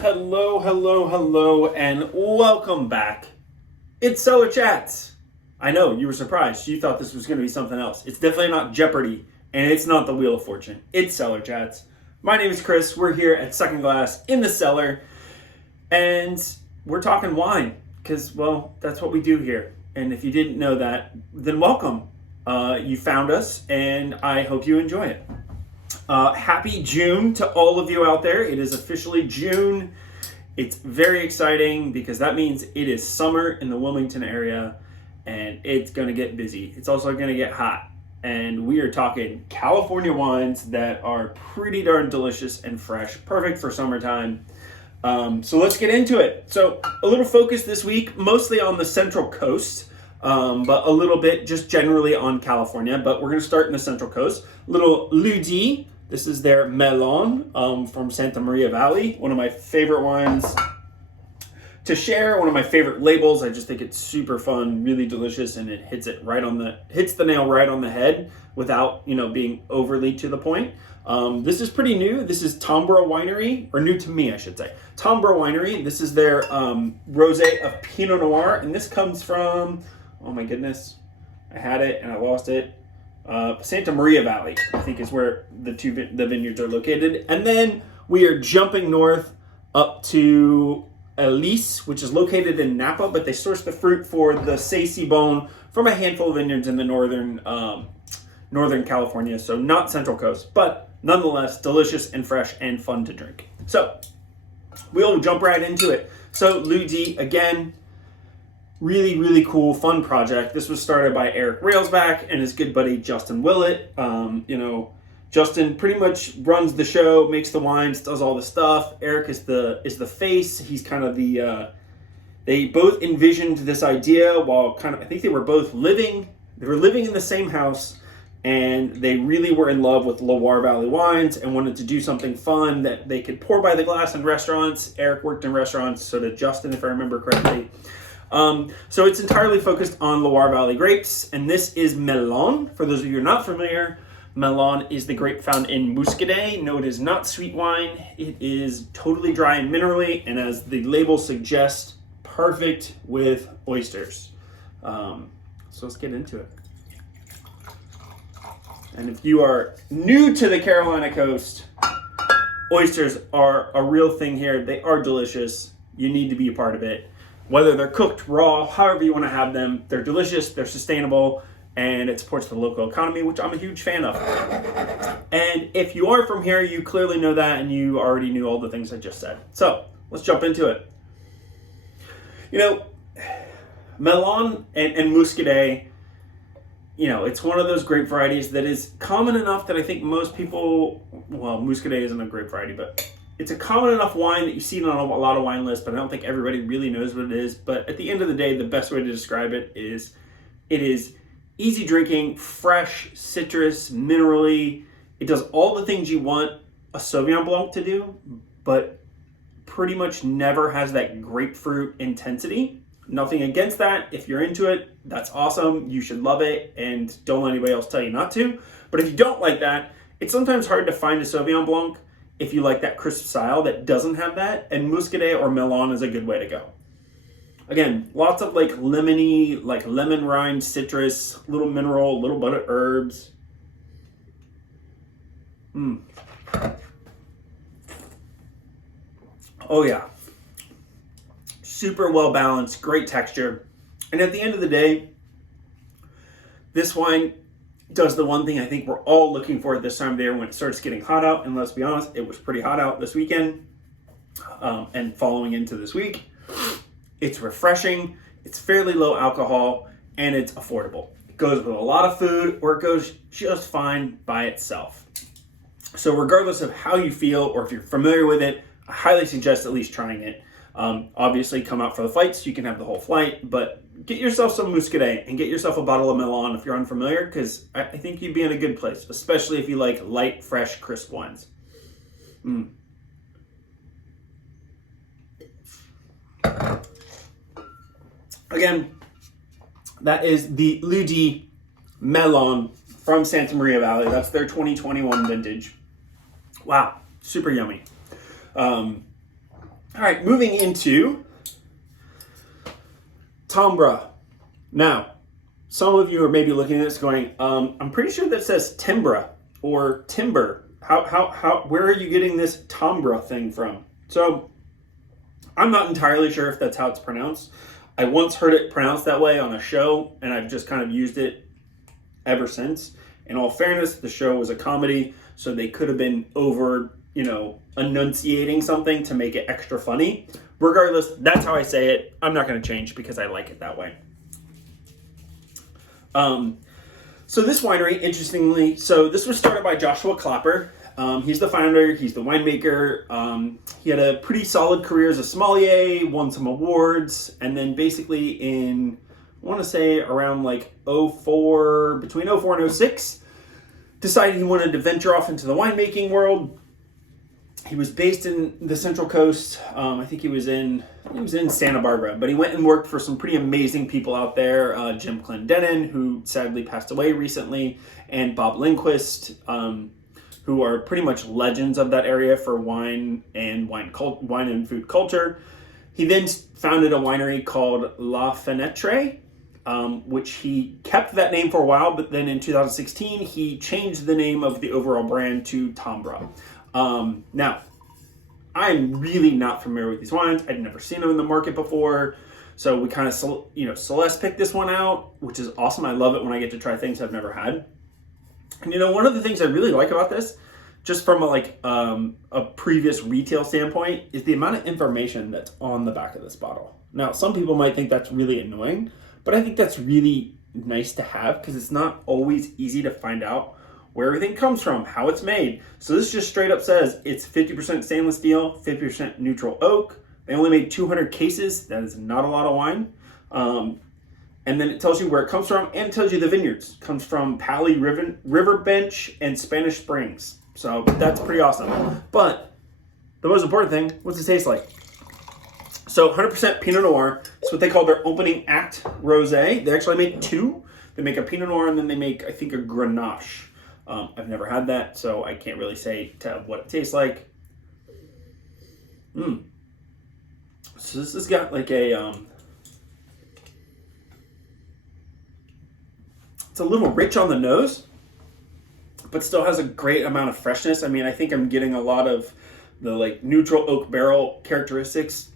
Hello, hello, hello, and welcome back. It's Cellar Chats. I know, you were surprised. You thought this was going to be something else. It's definitely not Jeopardy, and it's not the Wheel of Fortune. It's Cellar Chats. My name is Chris. We're here at Second Glass in the cellar, and we're talking wine, because, well, that's what we do here. And if you didn't know that, then welcome. You found us, and I hope you enjoy it. Happy June to all of you out there. It is officially June. It's very exciting because that means it is summer in the Wilmington area and it's going to get busy. It's also going to get hot. And we are talking California wines that are pretty darn delicious and fresh, perfect for summertime. So let's get into it. So a little focus this week, mostly on the Central Coast, but a little bit just generally on California. But we're going to start in the Central Coast. Little Lieu Dit. This is their Melon from Santa Maria Valley. One of my favorite wines to share. One of my favorite labels. I just think it's super fun, really delicious, and it hits the nail right on the head without being overly to the point. This is pretty new. This is Tombra Winery, or new to me, I should say. Tombra Winery. This is their Rosé of Pinot Noir, and this comes from, oh my goodness, I had it and I lost it. Santa Maria Valley, I think, is where the vineyards are located. And then we are jumping north up to Elyse, which is located in Napa, but they source the fruit for the Sacy-Bone from a handful of vineyards in the northern California, so not Central Coast, but nonetheless delicious and fresh and fun to drink. So we'll jump right into it. So Lieu Dit, again, really, really cool, fun project. This was started by Eric Railsback and his good buddy Justin Willett. Justin pretty much runs the show, makes the wines, does all the stuff. Eric is the face. He's kind of they both envisioned this idea while I think they were both living in the same house, and they really were in love with Loire Valley wines and wanted to do something fun that they could pour by the glass in restaurants. Eric worked in restaurants, so did Justin, if I remember correctly. So it's entirely focused on Loire Valley grapes, and this is Melon. For those of you who are not familiar, Melon is the grape found in Muscadet. No, it is not sweet wine. It is totally dry and minerally, and as the label suggests, perfect with oysters. So let's get into it. And if you are new to the Carolina coast, oysters are a real thing here. They are delicious. You need to be a part of it. Whether they're cooked, raw, however you want to have them, they're delicious, they're sustainable, and it supports the local economy, which I'm a huge fan of. And if you are from here, you clearly know that, and you already knew all the things I just said. So let's jump into it. Melon and Muscadet, it's one of those grape varieties that is common enough that I think most people, well, Muscadet isn't a grape variety, but it's a common enough wine that you see it on a lot of wine lists, but I don't think everybody really knows what it is. But at the end of the day, the best way to describe it is easy drinking, fresh, citrus, minerally. It does all the things you want a Sauvignon Blanc to do, but pretty much never has that grapefruit intensity. Nothing against that. If you're into it, that's awesome. You should love it, and don't let anybody else tell you not to. But if you don't like that, it's sometimes hard to find a Sauvignon Blanc if you like that crisp style that doesn't have that, and Muscadet or Melon is a good way to go. Again, lots of lemony, lemon rind, citrus, little mineral, little bit of herbs. Oh yeah. Super well balanced, great texture. And at the end of the day, this wine does the one thing I think we're all looking for at this time of year when it starts getting hot out. And let's be honest, it was pretty hot out this weekend and following into this week. It's refreshing, it's fairly low alcohol, and it's affordable. It goes with a lot of food, or it goes just fine by itself. So regardless of how you feel or if you're familiar with it, I highly suggest at least trying it. Obviously come out for the flight so you can have the whole flight, but get yourself some Muscadet and get yourself a bottle of Melon if you're unfamiliar, because I think you'd be in a good place, especially if you like light, fresh, crisp wines. Again, that is the Lieu Dit Melon from Santa Maria Valley. That's their 2021 vintage. Wow, super yummy. All right, moving into Tombra. Now, some of you are maybe looking at this going, I'm pretty sure that says Timbre or Timbre. Where are you getting this Tombra thing from? So, I'm not entirely sure if that's how it's pronounced. I once heard it pronounced that way on a show, and I've just kind of used it ever since. In all fairness, the show was a comedy, so they could have been over, enunciating something to make it extra funny. Regardless, that's how I say it. I'm not going to change because I like it that way. So this winery, interestingly, this was started by Joshua Clapper. He's the founder, he's the winemaker. He had a pretty solid career as a sommelier, won some awards, and then basically in, I want to say around like between 04 and 06, decided he wanted to venture off into the winemaking world. He was based in the Central Coast. I think he was in Santa Barbara, but he went and worked for some pretty amazing people out there. Jim Clendenin, who sadly passed away recently, and Bob Lindquist, who are pretty much legends of that area for wine and food culture. He then founded a winery called La Fenêtre, which he kept that name for a while, but then in 2016, he changed the name of the overall brand to Tombra. Now, I'm really not familiar with these wines. I'd never seen them in the market before. So we kind of, Celeste picked this one out, which is awesome. I love it when I get to try things I've never had. And one of the things I really like about this, just from a previous retail standpoint, is the amount of information that's on the back of this bottle. Now, some people might think that's really annoying, but I think that's really nice to have because it's not always easy to find out where everything comes from, how it's made. So this just straight up says it's 50% stainless steel, 50% neutral oak. They only made 200 cases. That is not a lot of wine. And then it tells you where it comes from and it tells you the vineyards. It comes from Pali River Bench and Spanish Springs. So that's pretty awesome. But the most important thing, what's it taste like? So 100% Pinot Noir. It's what they call their opening act Rosé. They actually make two. They make a Pinot Noir and then they make, I think, a Grenache. I've never had that, so I can't really say what it tastes like. So this has got like a, it's a little rich on the nose, but still has a great amount of freshness. I mean, I think I'm getting a lot of the neutral oak barrel characteristics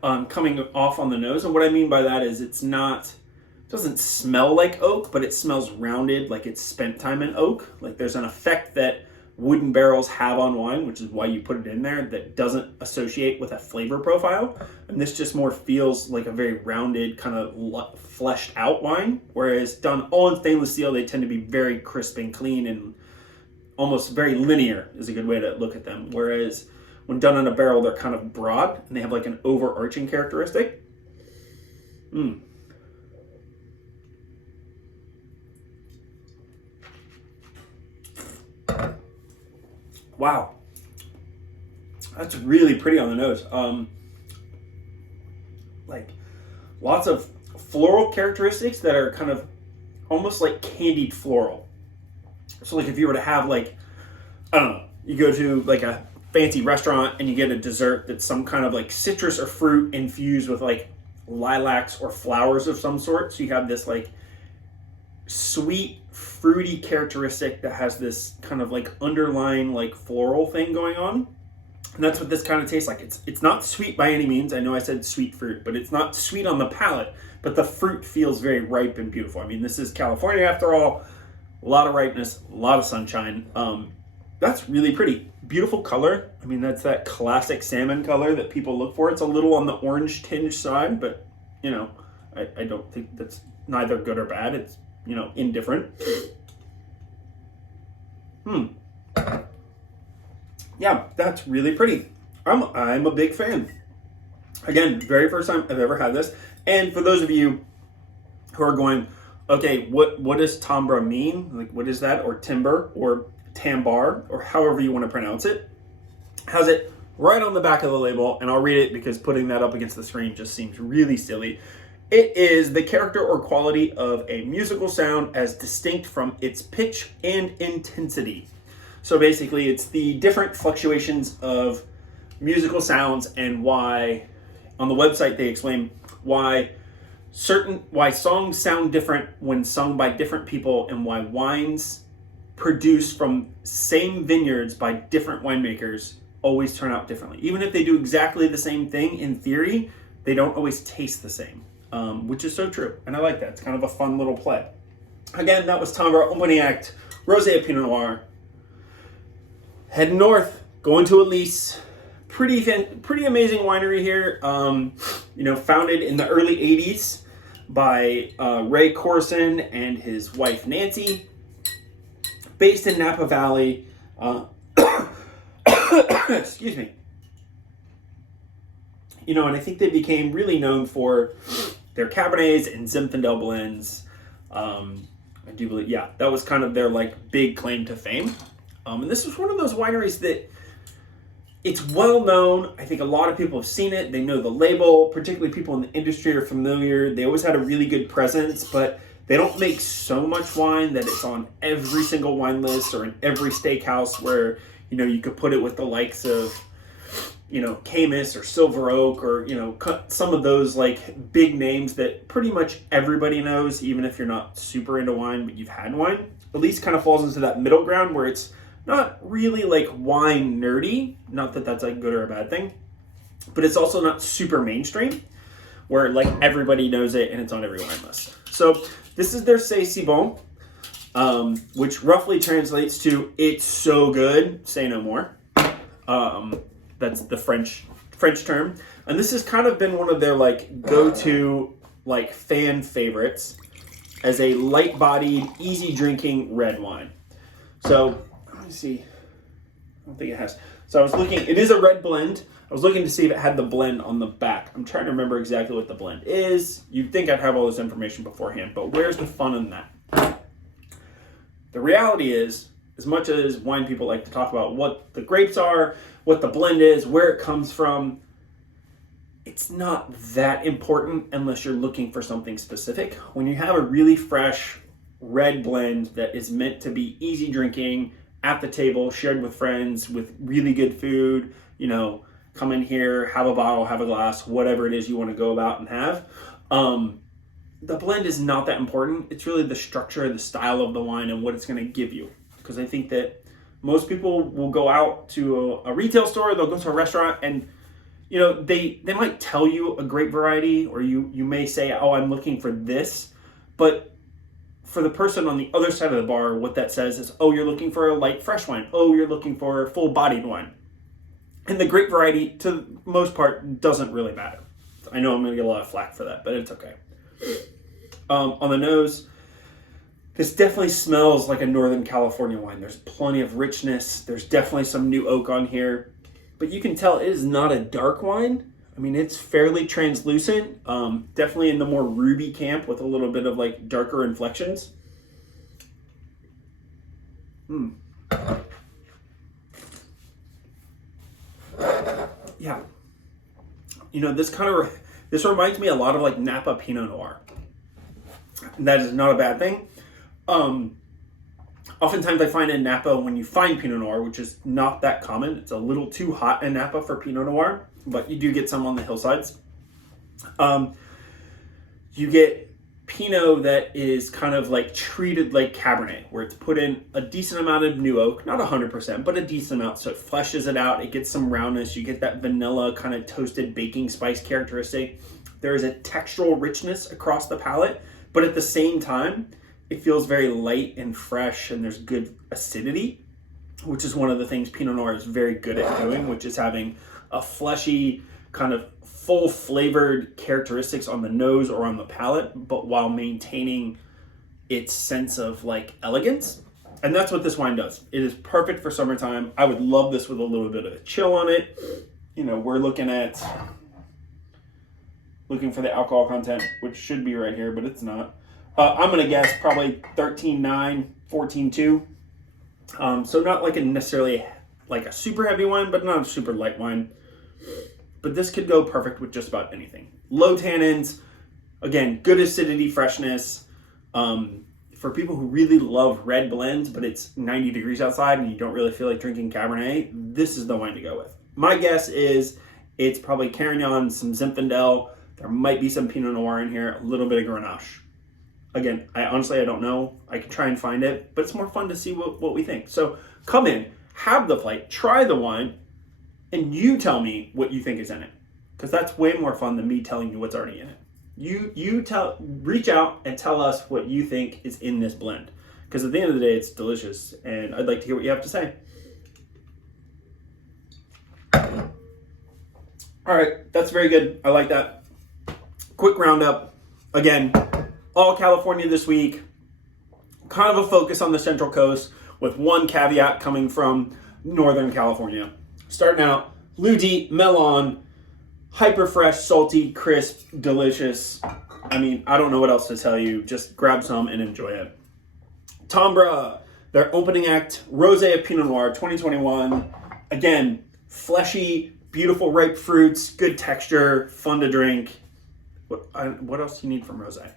coming off on the nose. And what I mean by that is it doesn't smell like oak, but it smells rounded, like it's spent time in oak. Like there's an effect that wooden barrels have on wine, which is why you put it in there, that doesn't associate with a flavor profile. And this just more feels like a very rounded, kind of fleshed out wine. Whereas done all in stainless steel, they tend to be very crisp and clean and almost very linear is a good way to look at them. Whereas when done in a barrel, they're kind of broad and they have like an overarching characteristic. Wow, that's really pretty on the nose. Lots of floral characteristics that are kind of almost like candied floral. So if you were to have I don't know, you go to a fancy restaurant and you get a dessert that's some kind of citrus or fruit infused with lilacs or flowers of some sort. So you have this sweet, fruity characteristic that has this kind of underlying floral thing going on. And that's what this kind of tastes like. It's not sweet by any means. I know I said sweet fruit, but it's not sweet on the palate, but the fruit feels very ripe and beautiful. I mean, this is California after all. A lot of ripeness, a lot of sunshine. That's really pretty. Beautiful color. I mean, that's that classic salmon color that people look for. It's a little on the orange tinge side, but I don't think that's neither good or bad. It's indifferent. Yeah, that's really pretty. I'm a big fan. Again, very first time I've ever had this. And for those of you who are going, okay, what does Tombra mean? What is that? Or Timbre or Tambar or however you want to pronounce it. Has it right on the back of the label, and I'll read it because putting that up against the screen just seems really silly. It is the character or quality of a musical sound as distinct from its pitch and intensity. So basically, it's the different fluctuations of musical sounds and why, on the website they explain why songs sound different when sung by different people, and why wines produced from same vineyards by different winemakers always turn out differently. Even if they do exactly the same thing in theory, they don't always taste the same, which is so true. And I like that. It's kind of a fun little play. Again, that was Tombra opening act, Rosé Pinot Noir. Heading north, going to Elyse. Pretty amazing winery here. Founded in the early 80s by Ray Corson and his wife Nancy. Based in Napa Valley. Excuse me. And I think they became really known for their Cabernets and Zinfandel blends. I do believe, that was kind of their big claim to fame. And this is one of those wineries that it's well known. I think a lot of people have seen it. They know the label, particularly people in the industry are familiar. They always had a really good presence, but they don't make so much wine that it's on every single wine list or in every steakhouse where, you could put it with the likes of, Caymus or Silver Oak or, some of those big names that pretty much everybody knows, even if you're not super into wine, but you've had wine. Elyse kind of falls into that middle ground where it's not really wine nerdy, not that that's good or a bad thing, but it's also not super mainstream where everybody knows it and it's on every wine list. So this is their C'est Si Bon, which roughly translates to "it's so good, say no more." That's the French term, and this has kind of been one of their go-to fan favorites as a light-bodied, easy-drinking red wine. So let me see. I don't think it has. So I was looking. It is a red blend. I was looking to see if it had the blend on the back. I'm trying to remember exactly what the blend is. You'd think I'd have all this information beforehand, but where's the fun in that? The reality is, as much as wine people like to talk about what the grapes are, what the blend is, where it comes from, it's not that important unless you're looking for something specific. When you have a really fresh red blend that is meant to be easy drinking at the table, shared with friends, with really good food, come in here, have a bottle, have a glass, whatever it is you want to go about and have. The blend is not that important. It's really the structure, the style of the wine, and what it's going to give you. Because I think that most people will go out to a retail store, they'll go to a restaurant, and they might tell you a grape variety, or you may say, oh, I'm looking for this. But for the person on the other side of the bar, what that says is, oh, you're looking for a light fresh wine. Oh, you're looking for full-bodied wine. And the grape variety, to the most part, doesn't really matter. I know I'm going to get a lot of flack for that, but it's okay. On the nose, this definitely smells like a Northern California wine. There's plenty of richness. There's definitely some new oak on here. But you can tell it is not a dark wine. I mean, it's fairly translucent. Definitely in the more ruby camp with a little bit of darker inflections. Yeah. This reminds me a lot of Napa Pinot Noir. And that is not a bad thing. Oftentimes I find in Napa, when you find Pinot Noir, which is not that common, it's a little too hot in Napa for Pinot Noir, but you do get some on the hillsides. You get Pinot that is kind of treated like Cabernet, where it's put in a decent amount of new oak, not 100%, but a decent amount, so it fleshes it out, it gets some roundness, you get that vanilla kind of toasted baking spice characteristic. There is a textural richness across the palate, but at the same time, it feels very light and fresh, and there's good acidity, which is one of the things Pinot Noir is very good at doing, which is having a fleshy, kind of full flavored characteristics on the nose or on the palate, but while maintaining its sense of elegance. And that's what this wine does. It is perfect for summertime. I would love this with a little bit of a chill on it. We're looking for the alcohol content, which should be right here, but it's not. I'm going to guess probably 13.9, 14.2. So not necessarily a super heavy wine, but not a super light wine. But this could go perfect with just about anything. Low tannins, again, good acidity, freshness. For people who really love red blends, but it's 90 degrees outside and you don't really feel like drinking Cabernet, this is the wine to go with. My guess is it's probably Carignan, some Zinfandel. There might be some Pinot Noir in here, a little bit of Grenache. Again, I don't know. I can try and find it, but it's more fun to see what we think. So come in, have the flight, try the wine, and you tell me what you think is in it. Because that's way more fun than me telling you what's already in it. Reach out and tell us what you think is in this blend. Because at the end of the day, it's delicious, and I'd like to hear what you have to say. All right, that's very good. I like that. Quick roundup. Again, all California this week. Kind of a focus on the Central Coast with one caveat coming from Northern California. Starting out, Lieu Dit Melon, hyper fresh, salty, crisp, delicious. I mean, I don't know what else to tell you. Just grab some and enjoy it. Tombra, their opening act, Rosé of Pinot Noir 2021. Again, fleshy, beautiful ripe fruits, good texture, fun to drink. What else do you need from Rosé?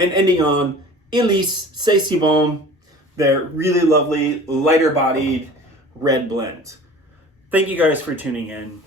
And ending on Elyse, C'est Si Bon, their really lovely, lighter bodied red blend. Thank you guys for tuning in.